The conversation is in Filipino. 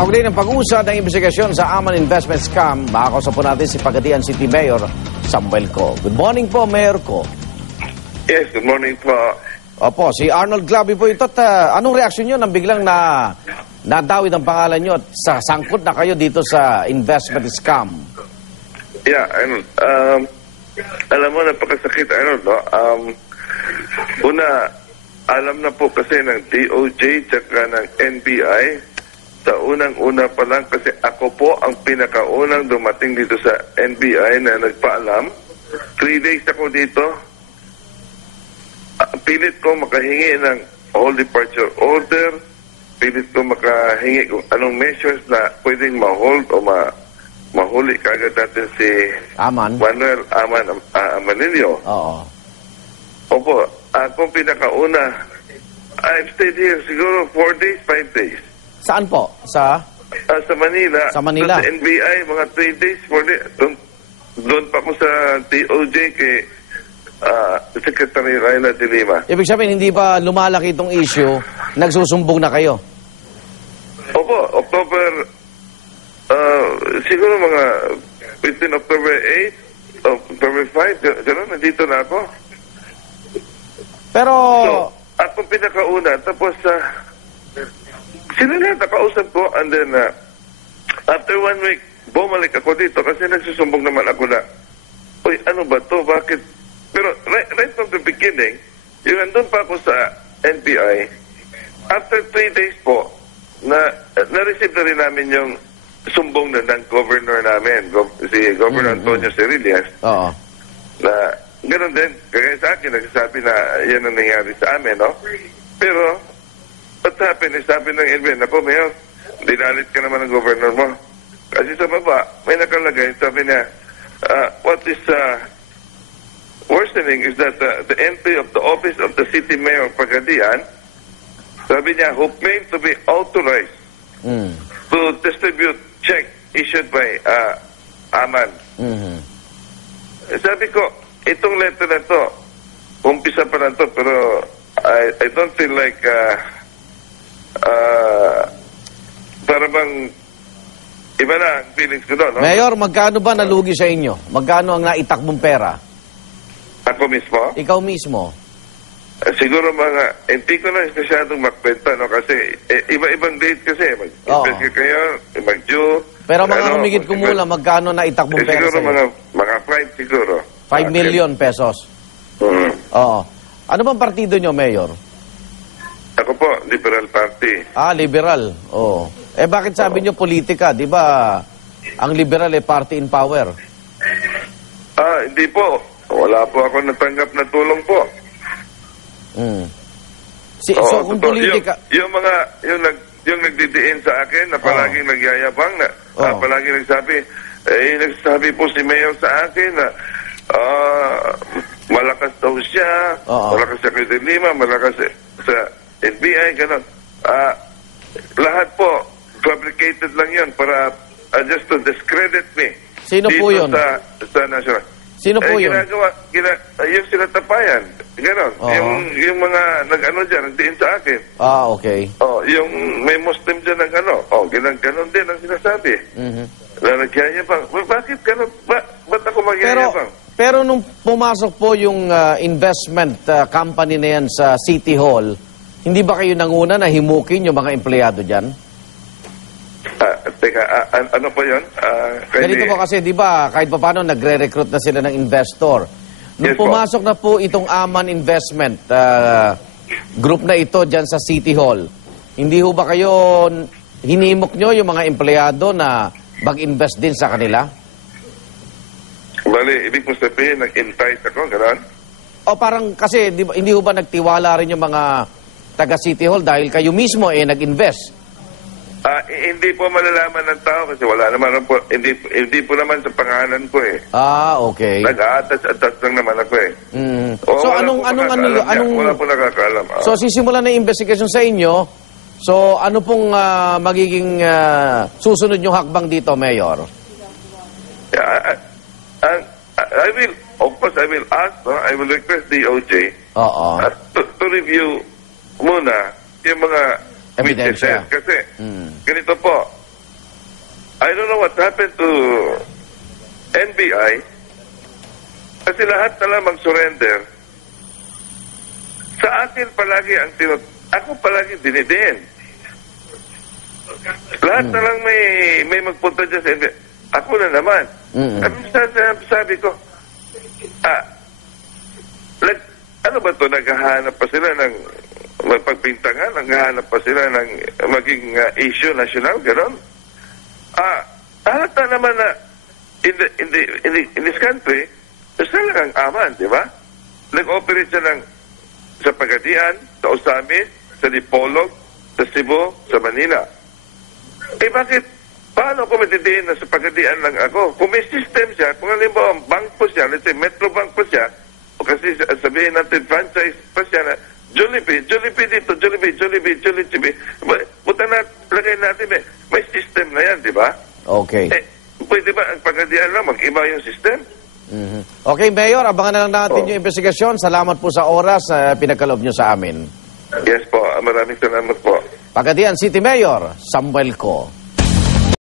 Kaugnay ng pag-uusad ng investigasyon sa Aman Investment Scam, makakausap po natin si Pagadian City Mayor Samuel Co. Good morning po, Mayor Co. Yes, good morning po. Opo, si Arnold Glaby po ito. Anong reaksyon nyo nang biglang nadawit ang pangalan nyo at sangkot na kayo dito sa investment scam? Yeah, Arnold. Alam mo, napakasakit, Arnold, no? Una, alam na po kasi ng DOJ tsaka ng NBI. Sa unang-una pa lang kasi ako po ang pinakaunang dumating dito sa NBI na nagpaalam. 3 days ako dito. Pilit ko makahingi ng all departure order. Pilit ko makahingi kung anong measures na pwedeng ma-hold o mahuli kagad natin si Aman? Manuel Amanilio. Oo. Opo, akong pinakauna. I've stayed here siguro 4 days, 5 days. Saan po? Sa Manila. Sa Manila. Sa NBI, mga 3 days, 4 days. Doon pa ako sa DOJ kay Secretary Raila de Lima. Ibig sabihin, hindi pa lumalaki itong issue, nagsusumbong na kayo? Opo, October, siguro mga between October 8, October 5, gano'n, nandito na ako. Pero... So, akong pinakauna, tapos sila na nakausap ko, and then after 1 week, bumalik ako dito kasi nagsusumbong naman ako na, uy, ano ba to? Bakit? Pero right from the beginning, yung nandun pa ako sa NBI, after 3 days po, na-receive na rin namin yung sumbong na ng governor namin, si Governor Antonio Cerillas, Oo. na gano'n din, kaya sa akin, nagsasabi na yan ang nangyari sa amin, no? Pero, what happened is, sabi ng NBI, naku, Mayor, dinalit ka naman ng governor mo. Kasi sa baba, may nakalagay, sabi niya, what is worsening is that the entry of the office of the city mayor Pagadian, sabi niya, who claimed to be authorized to distribute check issued by Aman. Sabi ko, itong letter na to, umpisa pa lang to, pero I don't feel like para bang iba na ang feelings ko doon, no? Mayor, magkano ba nalugi sa inyo? Magkano ang naitakbong pera? Ako mismo? Ikaw mismo? Siguro hindi ko na masyadong magkwenta, no? Kasi iba-ibang date kasi. Mag-invest kayo, mag-due. Pero mga humigit kumula, magkano naitakbong pera siguro sa inyo? mga 5 siguro. 5 million pesos. Oo. Ano bang partido nyo, Mayor? Ako po, Liberal Party. Liberal. Oo. Bakit sabi nyo politika? Di ba ang liberal party in power? Hindi po. Wala po ako natanggap na tulong po. So kung politika... Yung nagdidiin sa akin na palaging nagyayabang na palaging nagsabi po si Mayor sa akin na malakas daw siya, malakas sa Secretary de Lima, malakas sa NBI, gano'n. Lahat po, fabricated lang yun para just to discredit me. Sino po yun? Sa national. Sino po yun? Yung sinatapayan. Ganon. Yung mga nag-ano dyan, nagdiin sa akin. Okay. Yung may Muslim dyan ng ganon din ang sinasabi. Nagyayabang. Bakit ganon? Ba't ako magyayabang? Pero nung pumasok po yung investment company na yan sa City Hall, hindi ba kayo nanguna na himukin yung mga empleyado dyan? Teka, ano po yun? Ganito po kasi, di ba, kahit pa paano nagre-recruit na sila ng investor. Nung pumasok na po itong Aman Investment group na ito dyan sa City Hall, hindi ho ba kayo hinimok nyo yung mga empleyado na mag-invest din sa kanila? Bali, ibig mo sabihin, nag-entice ako, gano'n? Parang kasi, di ba, hindi ho ba nagtiwala rin yung mga taga City Hall dahil kayo mismo nag-invest? Hindi po malalaman ng tao kasi wala naman po, hindi po naman sa pangalan ko eh. Okay. Nag-a-attach lang naman ako eh. So wala po nakakaalam. So sisimulan na yung investigation sa inyo. So ano pong magiging susunod yung hakbang dito, Mayor? I will, of course, I will ask, I will request DOJ to review muna yung mga ebidensya. Kasi, ganito po, I don't know what happened to NBI kasi lahat na lang mag-surrender. Sa akin palagi ako palagi dinidin. Lahat na lang may magpunta dyan sa NBI. Ako na naman. Sabi ko, ano ba to? Naghahanap pa sila ng magpagbintangan, naghahanap pa sila ng maging issue national, gano'n. Halata naman na in this country, there's talagang aman, di ba? Nag-operate siya sa Pagadian, sa Osamis, sa Dipolog, sa Cebu, sa Manila. Bakit? Paano ko matidiin na sa Pagadian lang ako? Kung may system siya, kung halimbawa ang bank po siya, let's say Metro Bank po siya, o kasi sabihin natin franchise pa siya na Jollibee dito, Jollibee. Buta na, lagay natin, may system na yan, di ba? Okay. Pwede ba ang Pagadian lang mag-iba yung system? Okay, Mayor, abangan na lang natin yung investigasyon. Salamat po sa oras na pinagkaloob nyo sa amin. Yes po, maraming salamat po. Pagadian City Mayor, Samuel Ko.